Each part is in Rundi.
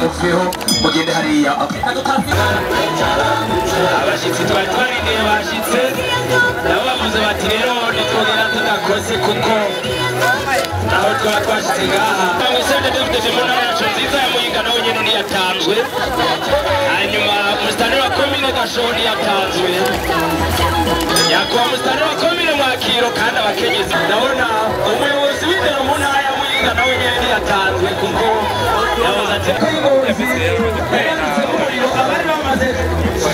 muveho mugende hariya abashitsi twari twarindiriye bashitse nabo bavuze bati rero nitwogera tudakoze kuko aho twaba twashitse ngaha mwesende dufite mu ntara yacu nziza ya Muyinga nawe nyene ntiyatanzwe hanyuma umusitanteri wa komine Gashoho ntiyatanzwe yakuba umusitanteri wa komine Mwakiro kandi abakenyezi ndabona umuyobozi w'indero mu ntara ya Muyinga nawe nyene ntiyatanzwe kuko yavuze ati abari bamaze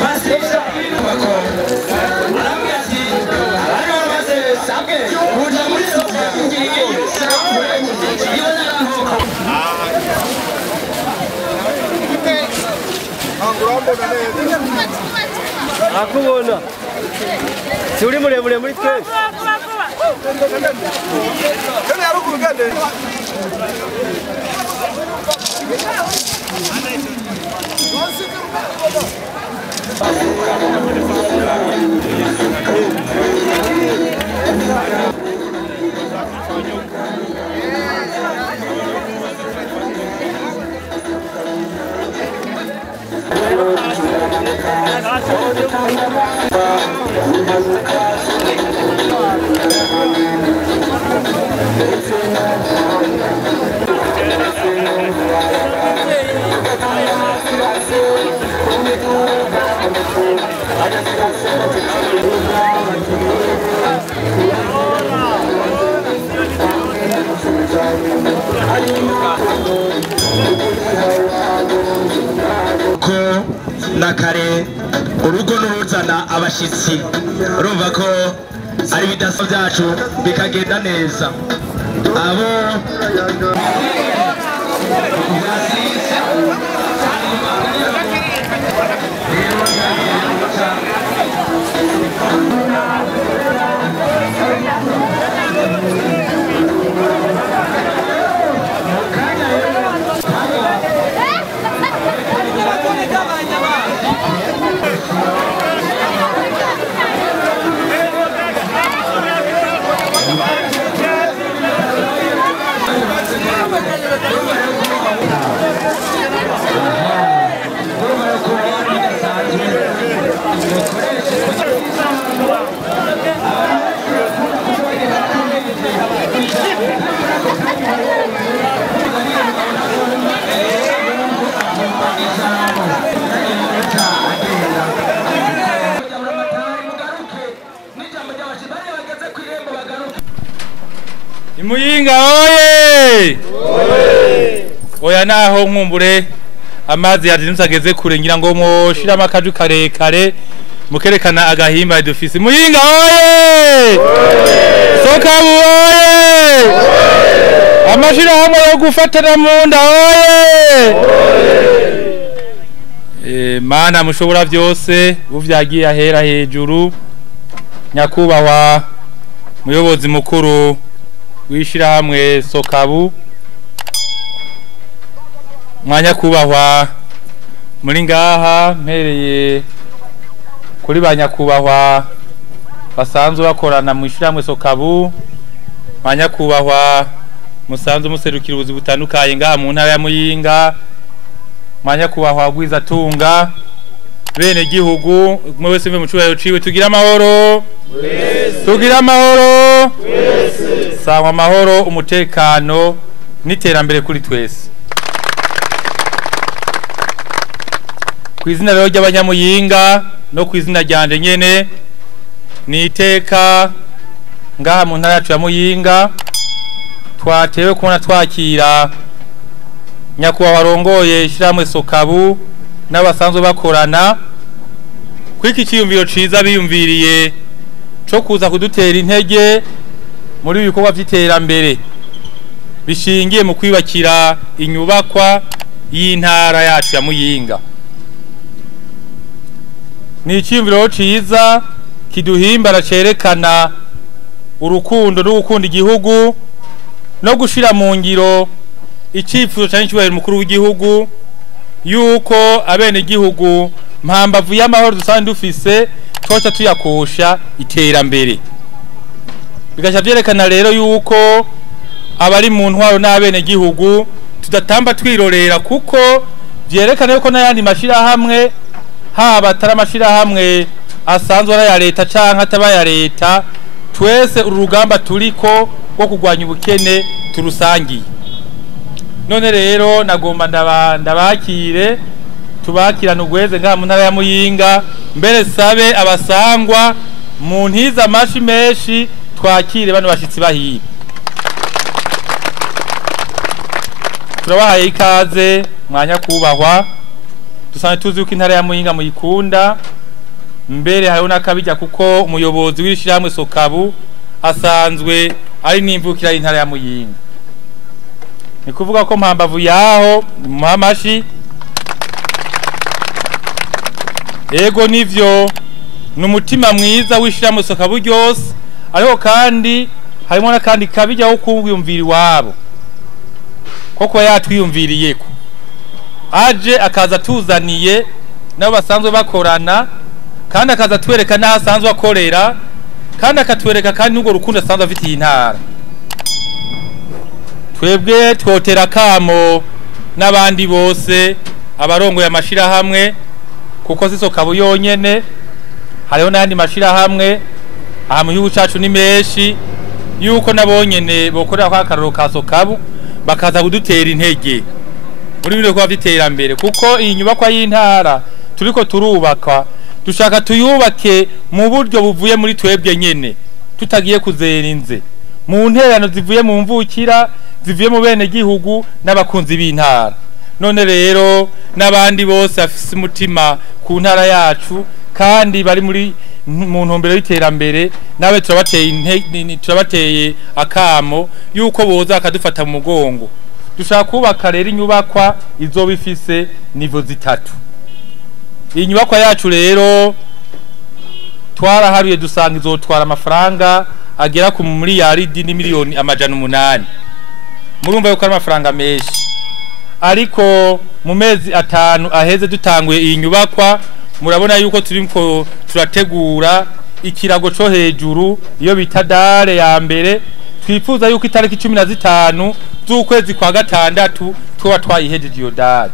basisha arambwira ati abari bamaze sabwe kuja muri sofa ngiye akubona si uri muremure muri twe na kare urugo n'uruzana abashitsi urumva ko ari bidaso byacu bikagenda neza abo Muyinga oye! Oya naho nkumbure amazi yaje ageze kure ngira ngo moshiramo akaju karekare mukerekana agahimba dufise. Muyinga oye! Sokabu oye! Amashira hamwe yo gufatana mu nda oye! Mana mushobora byose buvyagiye ahera hejuru nyakubahwa muyobozi mukuru wishira hamwe Sokabu mwanya kubahwa muri ngaha mpereye kuri banyakubahwa basanzwe bakorana mu ishira hamwe Sokabu mwanya kubahwa musanzwe muserukira ubuzi butandukanye ngaha mu ntara ya Muyinga mwanya kubahwa gwiza tunga bene gihugu mwe wese mve mu cyubahiro ciwe tugira amahoro tugira amahoro sangwa amahoro umutekano n'iterambere kuri twese kwizina rero ry'abanyamuyinga no kwizina ryanje nyene ni iteka ngaha mu ntara yacu ya Muyinga twatewe kubona twakira nyakubahwa warongoye ishiramwe Sokabu n'abasanzwe bakorana kwiki cyiyumviro ciza biyumviriye cyo kuza kudutera intege muri ibikorwa by'iterambere bishingiye mu kwibakira inyubakwa y'intara yacu ya Muyinga. Ni icyumviro ciza kiduhimbara cerekana urukundo no gukunda igihugu no gushira mu ngiro icifuzo cyane cyubahiro mukuru w'igihugu yuko abene igihugu mpambavu y'amahoro dusanzwe dufise twoca tuyakosha iterambere. Bigasha byerekana rero yuko abari mu ntwaro n'abene gihugu tudatamba twirorera kuko vyerekana yuko n'ayandi mashirahamwe haba atari amashirahamwe asanzwe ari aya leta canke ataba aya leta, twese uru rugamba turiko rwo kurwanya ubukene turusangiye. None rero nagomba ndabakire, tubakirana ugweze ngaha mu ntara ya Muyinga, mbere sabe abasangwa mu ntiza amashi menshi twakire bano bashitsi bahiye. Turabahaye ikaze mwanya kubahwa, dusanzwe tuzi yuko intara ya Muyinga muyikunda, mbere hariho n'akabijya kuko umuyobozi w'ishyirahamwe Sokabu asanzwe ari n'imvukira y'intara ya Muyinga. Ni kuvuga ko mpambavu yaho muhamashi ego nivyo n'umutima mwiza w'ishyirahamwe Sokabu ryose, ariko kandi harimo n'akandi kabijya wo kumvira iwabo koko yatwiyumviriyeko, aje akaza tuzaniye nabo basanzwe bakorana, kandi akaza twereka n'aho asanzwe akorera, kandi akatwereka kandi n'ubwo rukundo asanzwe afitiye intara. Twebwe twotera kamo n'abandi bose abarongoye amashirahamwe, kuko si Sokabu yonyene, hariho n'andi mashirahamwe aha mu gihugu cacu ni menshi, yuko nabonyene bokorera kwa karoro ka Sokabu bakaza kudutera intege muri bino kwa vy'iterambere, kuko iyi nyubakwa y'intara turiko turubaka dushaka tuyubake mu buryo buvuye muri twebwe nyene, tutagiye kuzera inze, mu nterano zivuye mu mvukira, zivuye mu bene gihugu n'abakunzi b'intara. None rero n'abandi bose afise umutima ku ntara yacu kandi bari muri mu ntumbero y'iterambere, nawe turabateye akamo yuko boza akadufata mu mugongo. Dushaka kubaka rero inyubakwa izoba ifise nivo zitatu. Iyi nyubakwa yacu rero twaraharuye dusanga izotwara amafaranga agera ku miliyaridi n'imiliyoni amajana 8. Murumva yuko ari amafaranga menshi, ariko mu mezi 5 aheze dutanguye iyi nyubakwa, murabona yuko turiko turategura ikirago co hejuru iyo bita dare ya mbere. Twifuza yuko itariki 15 z'ukwezi kwa gatandatu twoba twayihejeje iyo dare.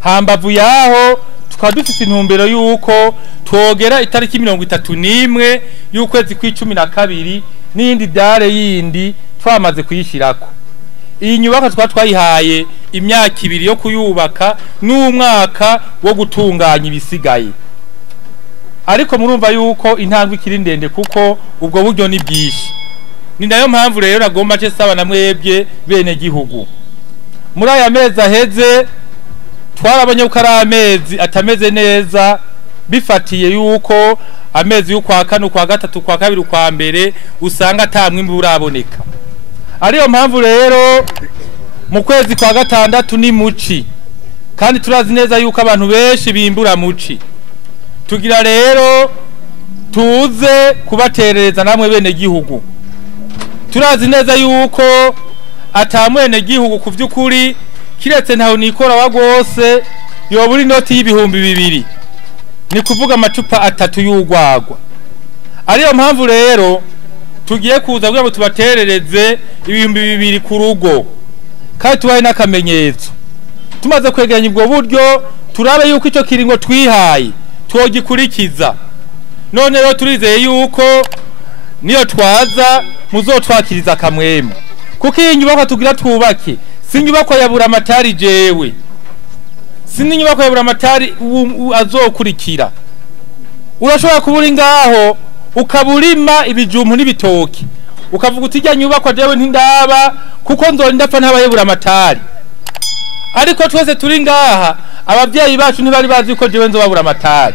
Hambavu yaho tukaba dufise intumbero yuko twogera itariki 31 y'ukwezi kwa12 n'indi dare yindi twamaze kuyishirako. Iyi nyubaka twayihaye imyaka 2 yo kuyubaka n'umwaka wo gutunganya ibisigaye, ariko murumva yuko intambwe ikiri ndende kuko ubwo buryo ni bwishi. Ni nayo mpamvu rero nagomba cyo saba na mwebwe bene gihugu, muri aya mezi aheze twarabonye ko ari amezi atameze neza, bifatiye yuko amezi y'ukwa 4 kwa 3 kwa 2 kwa mbere usanga atamwimbi uraboneka. Ariyo mpamvu rero mu kwezi kwa gatandatu ni muci, kandi turazi neza yuko abantu benshi bimbura muci. Tugira rero tuze kubaterereza namwe bene gihugu. Turazi neza yuko atamwene gihugu kuvyukuri kiretse ntaho nikora wagose yoburi noti y'ibihumbi 2, ni kuvuga amacupa 3 y'ugwagwa. Ariyo mpamvu rero tugiye kuza kugira ngo tubaterereze ibihumbi 2 ku rugo, kandi tubaye n'akamenyetso. Tumaze kwegeranya ubwo buryo turabe yuko ico kiringo twihaye twogikurikiza. None rero turizeye yuko niyo twaza muzotwakiriza kamwemo, kuko iyi nyubako tugira twubake si nyubako ya Buramatari jewe, si nyubako ya Buramatari azokurikira. Urashobora kubura ngaho ukaburima ibijumbu n'ibitoki, ukavuga uti ijya nyubako jewe ntindaba kuko nzondapfa ntabaye Buramatari. Ariko twese turi ngaha abavyeyi bacu ntibari bazi ko jewe nzoba Buramatari,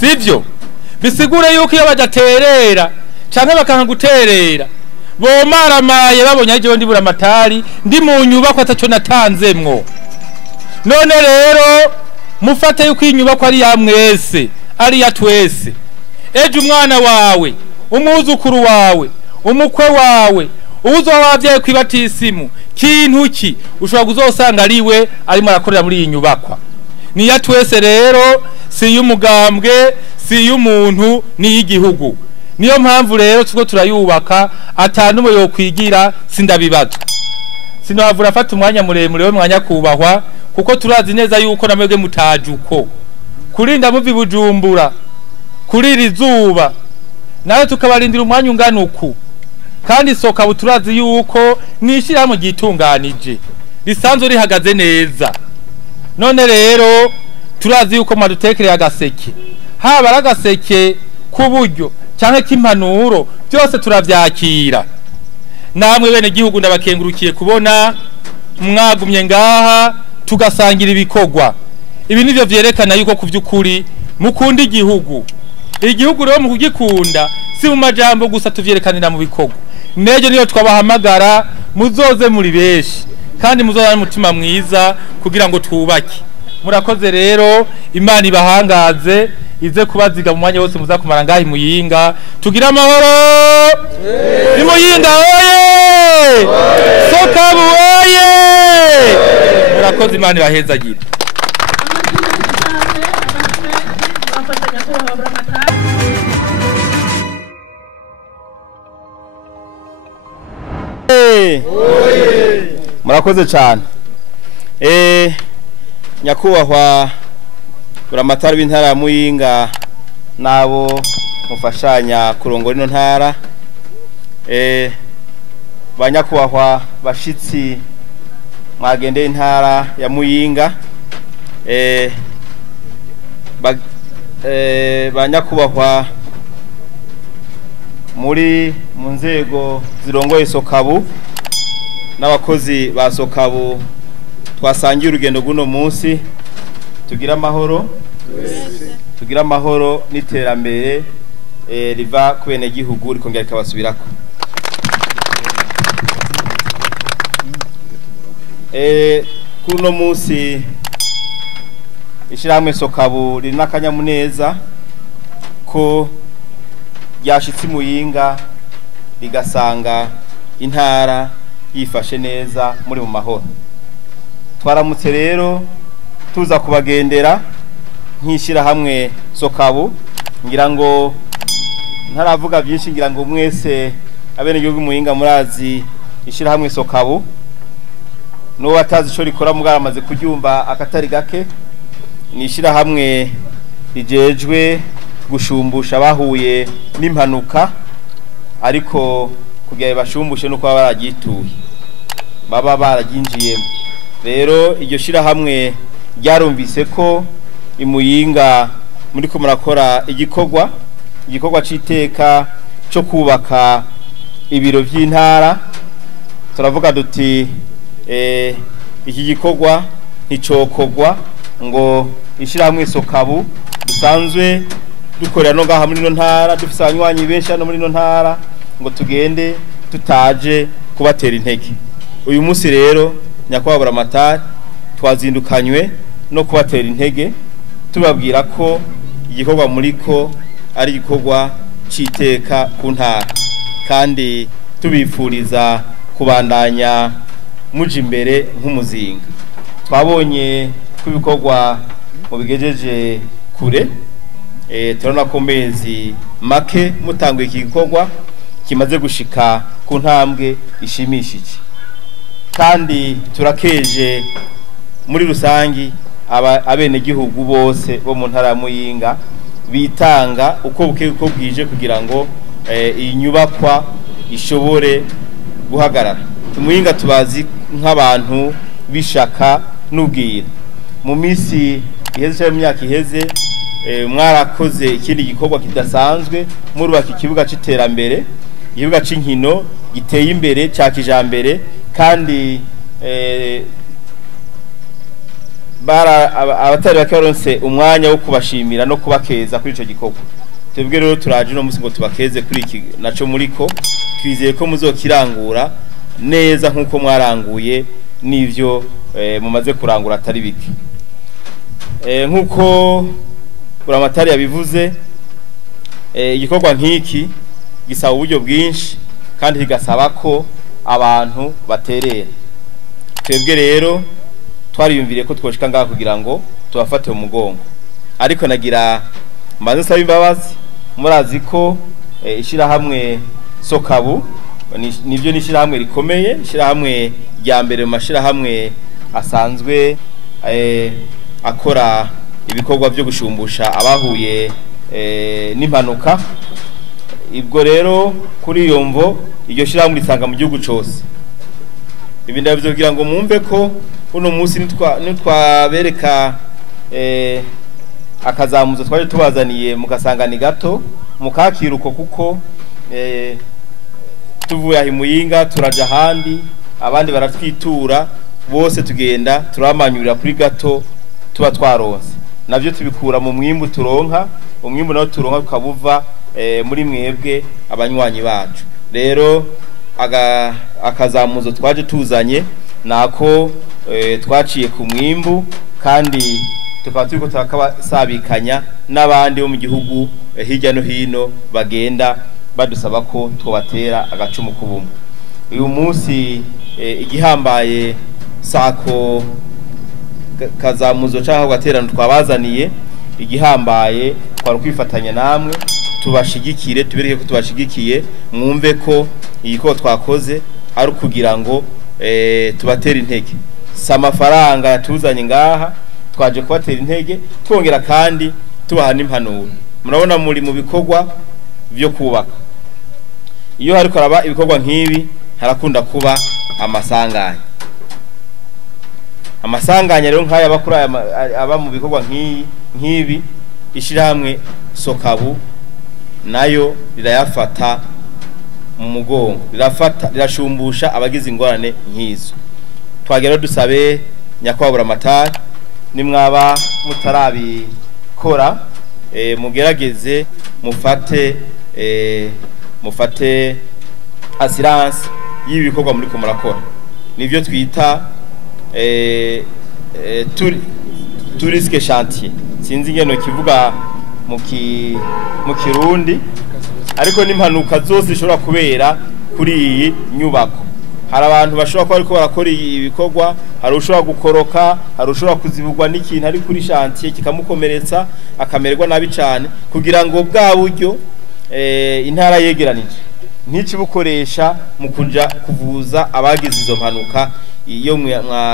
sivyo? Bisigure yuko iyo bajaterera canke bakanga guterera bomaramaye babonye jewe ndi Buramatari ndi mu nyubako ataco natanzemwo. None rero mufate yuko inyubako ari ya mwese, ari ya twese. Ejo umwana wawe, umwuzukuru wawe, umukwe wawe, uzo wavyaye kwibatisimu kintu ki ushobora kuzosanga ariwe arimo arakorera muri iyi nyubakwa. Ni ya twese rero, si y'umugambwe, si y'umuntu, ni y'igihugu. Niyo mpamvu rero tuko turayubaka atanumwe yo kwigira sindabibazo. Sinabavura fata umwanya muremure wo mwanya kubahwa kuko turazi neza yuko namwebwe mutaje uko kurinda muvi Bujumbura kurira izuba nawe tukabarindira umwanya ungana uku kandi Sokabu turazi yuko nishirahamwe gitunganije risanzwe rihagaze neza. None rero turazi yuko madutekereye agaseke haba agaseke kuburyo canke k'impanuro byose turavyakira. Namwe bene gihugu ndabakengurukiye kubona mwagumye ngaha tugasangira ibikorwa. Ibi nivyo vyerekana yuko kuvyukuri mukunda igihugu. Igihugu rero mu kugikunda si mu majambo gusa tuvyerekanira mu bikorwa. Nejo niyo twabahamagara muzoze muri beshi kandi muzozana umutima mwiza kugira ngo twubake. Murakoze rero, Imana ibahangaze ize kubaziga mu mwanya wose muzakumara ngahi Muyinga. Tugira amahoro Muyinga oye Sokabu oye. Murakoze, Imana ibahezagire. Murakoze cyane. Nyakubahwa buramatari w'intara ya Muyinga nabo mufashanya kurongora ino ntara, banyakubahwa bashitsi mwagendeye intara ya Muyinga, banyakubahwa muri mu nzego zirongoye Sokabu n'abakozi ba Sokabu twasangiye urugendo guno munsi. Tugira amahoro, tugira amahoro n'iterambere riva ku bene gihugu rikongera rikabasubirako. Kuno munsi ishirahamwe Sokabu riri n'akanyamuneza ko ryashitse Muyinga rigasanga intara yifashe neza muri mu mahoro. Twaramutse rero tuza kubagendera nkishira hamwe Sokabu, ngira ngo ntaravuga byinshi, ngira ngo mwese abene gihugu Muyinga murazi ishira hamwe Sokabu. No watazi ico rikora mugaramaze kuryumva akatari gake. Ni ishira hamwe rijejwe gushumbusha bahuye n'impanuka ariko kugira bashumbushe no kwa baragituye baba baraginjiyemo. Rero iryo shira hamwe ryarumvise ko Imuyinga muri ko murakora igikorwa citeka cyo kubaka ibiro by'intara. Turavuga duti iki gikorwa nticokogwa ngo ishira hamwe Sokabu dusanzwe dukorera no ngaha muri no ntara, dufise abanywanyi benshi no muri no ntara, ngo tugende tutaje kubatera intege. Uyu munsi rero nyakubahwa buramatari twazindukanywe no kubatera intege, tubabwira ko igikorwa muri ko ari igikorwa citeka ku ntara, kandi tubifuriza kubandanya muje imbere nk'umuzinga. Twabonye kubikorwa mu bigejeje kure, turabona ko mezi make mutanguye iki gikorwa kimaze gushika ku ntambwe ishimishije, kandi turakeje muri rusangi abene gihugu bose bo mu ntara ya Muyinga bitanga uko buke uko bwije kugira ngo iyi nyubakwa ishobore guhagarara. Muyinga tubazi nk'abantu bishaka n'ubwira. Mu misi iheze cyangwa imyaka iheze mwarakoze ikindi gikorwa kidasanzwe murubaka ikibuga c'iterambere, ikibuga c'inkino giteye imbere cya kijambere, kandi abatari bakaronse umwanya wo kubashimira no kubakeza kuri ico gikorwa. Twebwe rero turaje no musi ngo tubakeze kuri iki naco muriko, twizeye ko muzokirangura neza nkuko mwaranguye n'ivyo mumaze kurangura atari biki. Nkuko buramatari yabivuze, igikorwa nk'iki gisaba uburyo bwinshi kandi kigasaba ko abantu baterera. Twebwe rero twariyumviriye ko twoshika ngaha kugira ngo tubafate mu mugongo, ariko nagira mbanze nsaba imbabazi. Murazi ko ishira hamwe Sokabu nivyo nishira hamwe rikomeye, ishira hamwe rya mbere mu mashira hamwe asanzwe akora ibikorwa byo gushumbusha abahuye n'impanuka. Ibwo rero kuri iyo mvo iryo shirahamwe risanga mu gihugu cyose. Ibi ndabyo kugira ngo mumve ko uno munsi nitwabereka akazamuzo twaje tubazaniye mukasangani gato mukakiruko kuko tuvuye ahi Muyinga turaja handi abandi baratwitura bose tugenda turamanyurira kuri gato tuba twaronse navyo tubikura mu mwimbu turonka umwimbu nawo turonka tukabuva muri mwebwe abanywanyi bacu. Rero akazamuzo twaje tuzanye nako twaciye ku mwimbu kandi tukaba turiko turakabasabikanya n'abandi bo mu gihugu hirya no hino bagenda badusaba ko twobatera agacumu kubumwe. Uyu munsi igihambaye sako kazamuzo cyangwa gaterano twabazaniye igihambaye kwari kwifatanya namwe tubashigikire tubereke ko tubashigikiye mwumve ko iyiko twakoze ari kugira ngo tubatera intege. Samafaranga yatuzanye ngaha twaje kubatera intege twongera kandi tubaha n'impanuro. Murabona muri mu bikorwa byo kubaka iyo hari koraba ibikorwa nk'ibi harakunda kuba amasanganya rero nk'aya bakura aba mu bikorwa nk'ibi ishirahamwe Sokabu nayo rirayafata mu mugongo rirashumbusha abagize ingorane nk'izo. Twagera dusabe nyakwabura amatari nimwaba mutarabikora mugerageze mufate assurance y'ibikorwa muri ko murakora nivyo twita risque chantier sinzi ngeno kivuga mu Kirundi ariko n'impanuka zose zishobora kubera kuri iyi nyubako. Hari abantu bashobora kuba ariko barakora ibikorwa, hari ushobora gukoroka, hari ushobora kuzibugwa n'ikintu ari kuri chantier kikamukomeretsa akamererwa nabi cyane kugira ngo bwa buryo intara yegeranije ntikibukoresha mu kuja kuvuza abagize izo mpanuka. Iyo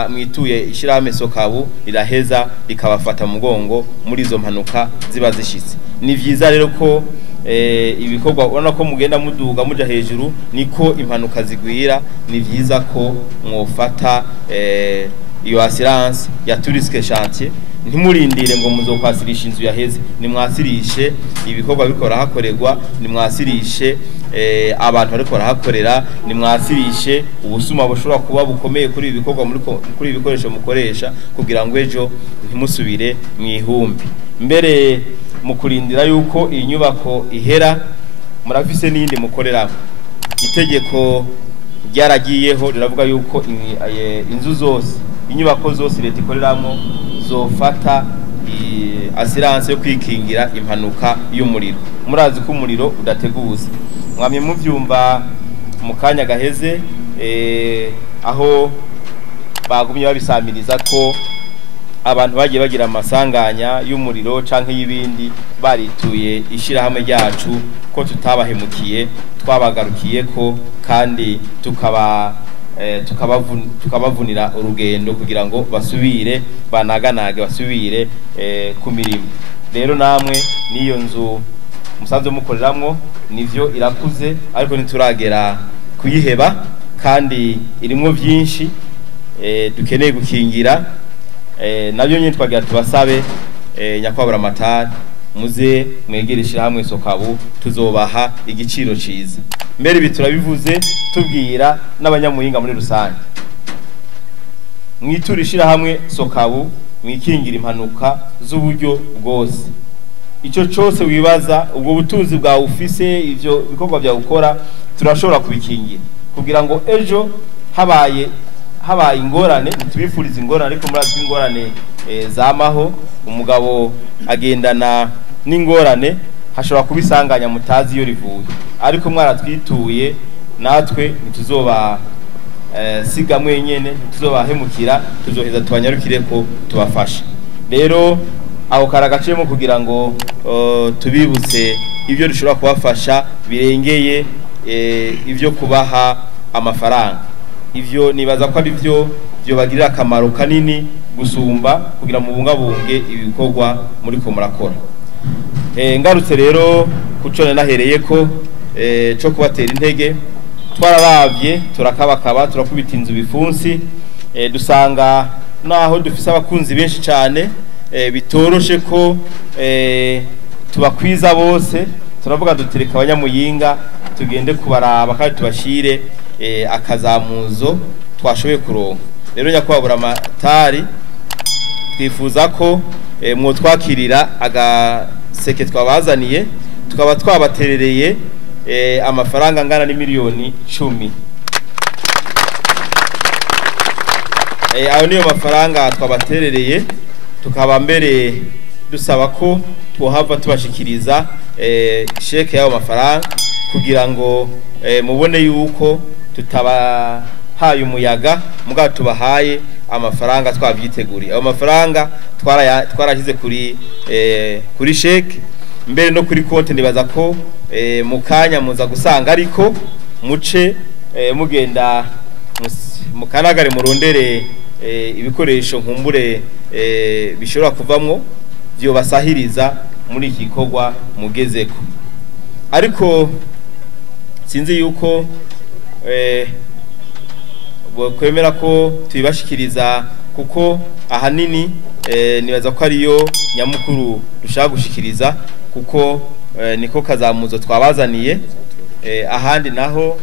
mwituye ishirahamwe Sokabu iraheza rikabafata mugongo muri izo mpanuka ziba zishitse. Ni vyiza rero ko ibikorwa ubona ko mugenda muduga muja hejuru niko impanuka zigwira. Ni vyiza ko mwofata iyo assurance ya risque chantier ntimurindire ngo muzokwasirisha inzu yaheze, ni mwasirishe ibikorwa bikora hakorerwa, ni mwasirishe abantu ariko barahakorera, ni mwasirishe ubusuma bushobora kuba bukomeye kuri ibikorwa kuri ibikoresho mukoresha kugira ngo ejo ntimusubire mwihumbi. Mbere mukurindira yuko iyi nyubako ihera murafise n'indi mukorera. Itegeko ryaragiyeho riravuga yuko inzu zose inyubako zose leta ikoreramo zofata assurance yo kwikingira impanuka y'umuriro. Murazi ko umuriro udateguza mwamye muvyumva mu kanya gaheze aho bagumye babisamiriza ko abantu bagiye bagira amasanganya y'umuriro canke y'ibindi barituye ishirahamwe ryacu ko tutabahemukiye twabagarukiye ko kandi tukabavunira urugendo kugira ngo basubire banaganage basubire ku mirimo. Rero namwe niyo nzu musanze mukoreramwo nivyo irakuze ariko nituragera kuyiheba kandi irimwo byinshi dukeneye gukingira. Nabyo nyine twagira tubasabe nyakwabura amatari muze mwegeresha hamwe Sokabu tuzobaha igiciro ciza. Mbere biturabivuze tubwira n'abanyamuyinga muri rusange mwiturishira hamwe Sokabu mwikingira impanuka z'uburyo bwose. Ico cyose wibaza ubwo butunzi bwa ufise ivyo bikorwa bya gukora turashobora kubikingira kugira ngo ejo habaye ingorane tubifuriza ingorane ariko murazi ingorane zamaho umugabo agendana n'ingorane hashobora kubisanganya mutazi iyo rivuye ariko mwaratwituye natwe nituzoba siga mwenyene ntituzobahemukira tuzoheza tubanyarukire ko tubafasha. Rero aho karagacemo kugira ngo tubibutse ibyo dushobora kubafasha birengeye ibyo kubaha amafaranga. ivyo nibaza ko ari byo bagirira akamaro kanini gusumba kugira mu bungabunge ibikorwa muri ko murakora. Ngarutse rero kuco nahereye ko cyo kubatera intege, twararavye turakabakaba turakubita inzu bifunsi, dusanga naho dufise abakunzi benshi cyane bitoroshe ko tubakwiza bose, turavuga dutereka abanyamuyinga tugende kubaraba kandi tubashire akazamuzo twashoboye kuronka. Rero nyakwabura amatari twifuza ko mwotwakirira agaseke twabazaniye, tukaba twabaterereye amafaranga angana ni miliyoni 10. Ayo niyo mafaranga twabaterereye, tukaba mbere dusaba ko twohava tubashikiriza sheke y'ayo mafaranga kugira ngo mubone yuko tutabahaye umuyaga mugabo tubahaye amafaranga twabyiteguriye. Ayo mafaranga twarashyize kuri sheke mbere no kuri konti, nibaza ko mukanya muza gusanga ariko muce mugenda mukanagare murondere ibikoresho nkumbure bishobora kuvamwo byo basahiriza muri iki gikorwa mugezeko. Ariko sinzi yuko kwemera ko tubibashikiriza kuko ahanini nibaza ko ariyo nyamukuru dushaka gushikiriza kuko niko kazamuzo twabazaniye. Ahandi naho